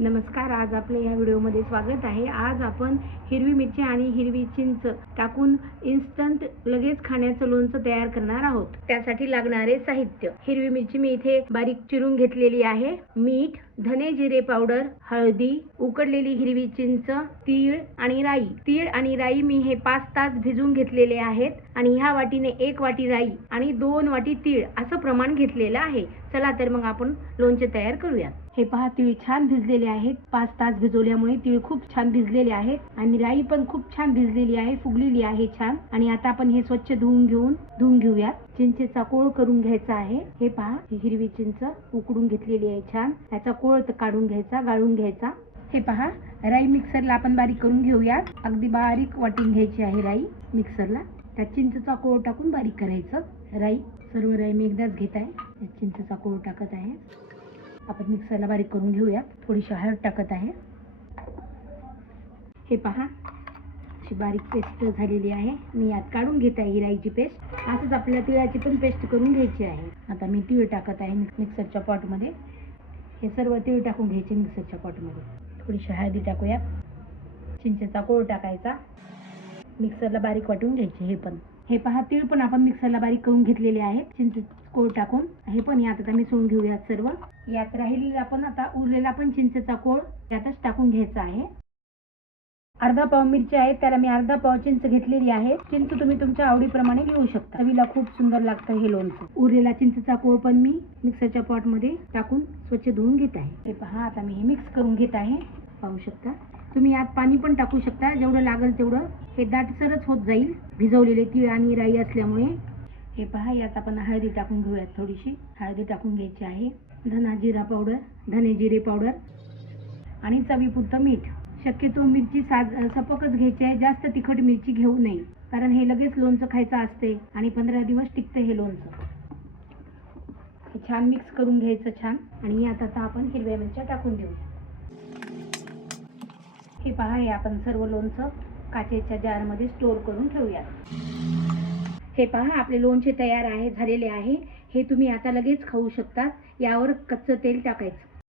नमस्कार, आज आपले या व्हिडिओमध्ये स्वागत आहे। आज आपण हिरवी मिरची आणि हिरवी चिंच टाकून इन्स्टंट लगेच खाण्याचं लोणचं तयार करणार आहोत। त्यासाठी लागणारे साहित्य: हिरवी मिरची मी इथे बारीक चिरून घेतलेली आहे, मीठ, धने जिरे पावडर, हळदी, उकडलेली हिरवी चिंच, तीळ आणि राई। तीळ आणि राई मी हे 5 तास भिजवून घेतलेले आहेत आणि ह्या वाटीने 1 वाटी राई आणि 2 वाटी तीळ असं प्रमाण घेतलेलं आहे। चला तर मग आपण लोणचे तयार करूया। हे पहा, तीळ छान भिजलेले आहेत। 5 तास भिजवल्यामुळे तीळ खूप छान भिजलेले आहेत आणि राई पण खूप छान भिजलेली आहे, फुगलेली आहे छान। आणि आता आपण हे स्वच्छ धुवून घेऊया। चिंचेचा कोळ करून घ्यायचा आहे। हे पहा, हिरवी चिंच उकडून घेतलेली आहे छान। त्याचा कोळ काढून घ्यायचा, गाळून घ्यायचा। हे पहा, राई मिक्सरला आपण बारीक करून घेऊया। अगदी बारीक वाटून घ्यायची आहे राई मिक्सरला। त्यात चिंचेचा कोळ टाकून बारीक करायचं। राई सर्व राई मी एकदाच घेत आहे। चिंचेचा कोळ टाकत आहे। आपण मिक्सरला बारीक करून घेऊया। थोडीशी हळद टाकत आहे। हे पहा, अशी बारीक पेस्ट झालेली आहे। मी यात काढून घेत आहे ही राईची पेस्ट। असंच आपल्याला तिळाची पण पेस्ट करून घ्यायची आहे। आता मी तीळ टाकत आहे मिक्सरच्या पॉटमध्ये। हे सर्व तीळ टाकून घ्यायचे मिक्सरच्या पॉटमध्ये। थोडीशी हळदी टाकूया। चिंचेचा कोळ टाकायचा, मिक्सरला बारीक वाटून घ्यायचे। हे पहा, तीळ पण आपण मिक्सरला बारीक करून घेतलेले आहेत चिंचेचा कोळ टाकून। हे पण यात आता मिसळून घेऊयात सर्व। यात राहिलेला आपण आता उरलेला पण चिंचेचा कोळ यातच टाकून घ्यायचा आहे। अर्धा पाव मिरची आहे, त्याला मी अर्धा पाव चिंच घेतलेली आहे। चिंच तुम्ही तुमच्या आवडीप्रमाणे घेऊ शकता। चवीला खूप सुंदर लागतं हे लोणचं। उरलेला चिंचेचा कोळ पण मी मिक्सरच्या पॉटमध्ये टाकून स्वच्छ धुवून घेत आहे। हे पहा, आता मी हे मिक्स करून घेत आहे। पाहू शकता तुम्ही यात पाणी पण टाकू शकता, जेवढं लागेल तेवढं। हे दाटसरच होत जाईल भिजवलेले तीळ आणि राई असल्यामुळे। हे पहा, यात आपण हळदी टाकून घेऊयात। थोडीशी हळदी टाकून घ्यायची आहे। धने जिरे पावडर आणि चवीपुरतं मीठ। शक्यतो मिरची सपकच घ्यायची आहे, जास्त तिखट मिरची घेऊ नये, कारण हे लगेच लोणचं खायचं असते आणि 15 दिवस टिकते हे लोणचं। हे छान मिक्स करून घ्यायचं छान। आणि यात आता आपण हिरव्या मिरच्या टाकून देऊ। हे पहा, हे आपण सर्व लोणचं काचेच्या जारमध्ये स्टोर करून ठेवूया। हे पहा, आपले लोणचे तयार झालेले आहे। हे तुम्ही आता लगेच खाऊ शकता। यावर कच्चं तेल टाकायचं।